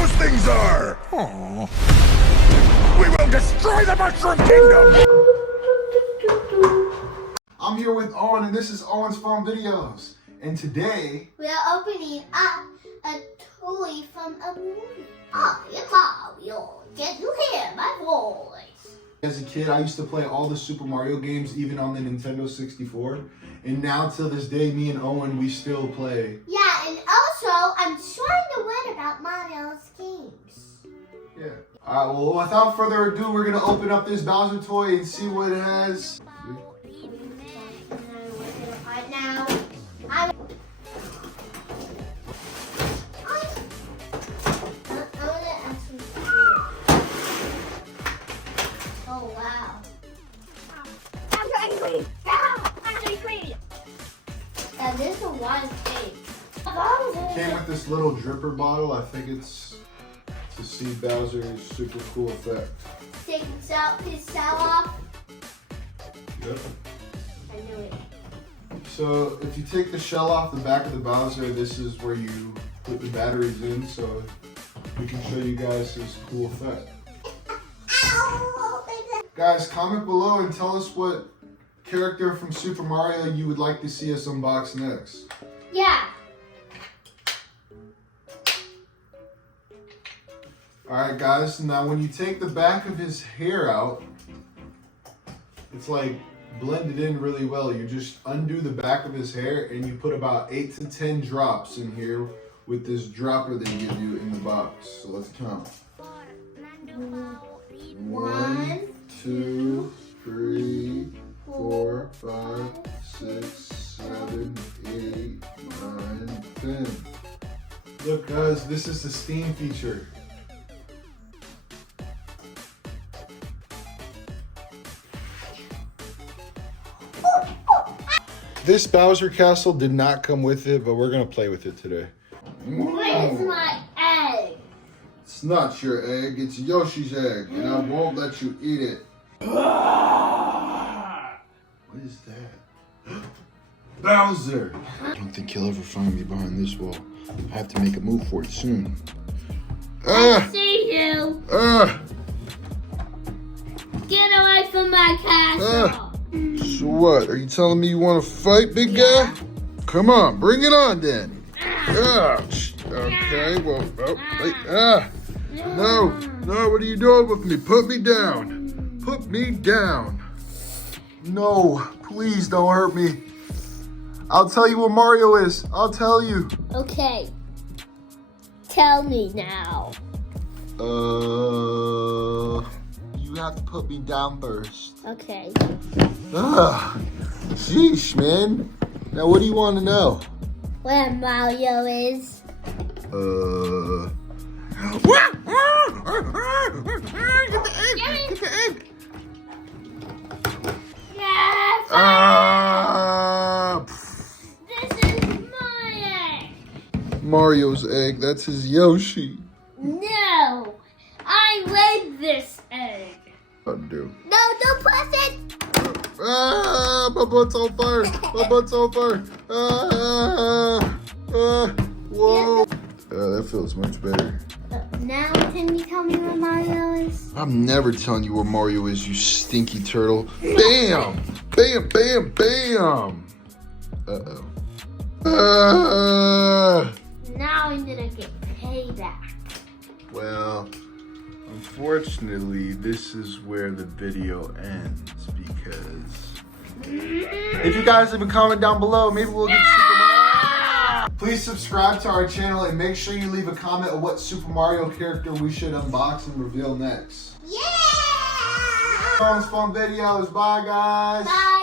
those things are! Aww. We will destroy the Mushroom Kingdom! I'm here with Owen, and this is Owen's Fun Videos. And today, we are opening up a toy from a movie. I am Mario. Can you hear my voice? as a kid, I used to play all the Super Mario games, even on the Nintendo 64. And now, till this day, me and Owen, we still play. Yeah, and also, I'm trying to learn about Mario's games. Yeah. Alright, well, without further ado, we're going to open up this Bowser toy and see what it has. Right now, oh wow. I'm angry. I'm angry. Yeah, this is a wide thing. Came with this little dripper bottle. I think it's to see Bowser's super cool effect. Take his cell off. Yep. I knew it. So if you take the shell off the back of the Bowser, this is where you put the batteries in, so we can show you guys his cool effect. Guys, comment below and tell us what character from Super Mario you would like to see us unbox next. Yeah. Alright guys, now when you take the back of his hair out, it's like blended in really well. You just undo the back of his hair and you put about 8 to 10 drops in here with this dropper they give you in the box. So let's count. 1, 2, 3, 4, 5, 6, 7, 8, 9, 10. Look guys, this is the steam feature. This Bowser Castle did not come with it, but we're gonna play with it today. Where's my egg? It's not your egg, it's Yoshi's egg, and I won't let you eat it. What is that? Bowser! I don't think he'll ever find me behind this wall. I have to make a move for it soon. I see you. Get away from my castle. So what? Are you telling me you want to fight, big guy? Come on, bring it on then. Okay, well, no, what are you doing with me? Put me down. Put me down. No, please don't hurt me. I'll tell you what Mario is. I'll tell you. Okay. Tell me now. You have to put me down first. Okay. Sheesh, man. Now, what do you want to know? Where Mario is? Get the egg! Get the egg! Yes! This is my egg! Mario's egg. That's his Yoshi. No! I laid this egg. Undo. No, don't press it! My butt's on fire. My butt's on fire. Whoa. That feels much better. Now can you tell me where Mario is? I'm never telling you where Mario is, you stinky turtle. Bam! Bam, bam, bam! Now I'm gonna get payback. Well, unfortunately, this is where the video ends because if you guys leave a comment down below, maybe we'll get Super Mario. Please subscribe to our channel and make sure you leave a comment of what Super Mario character we should unbox and reveal next. Yeah! Owens Fun Videos. Bye, guys. Bye.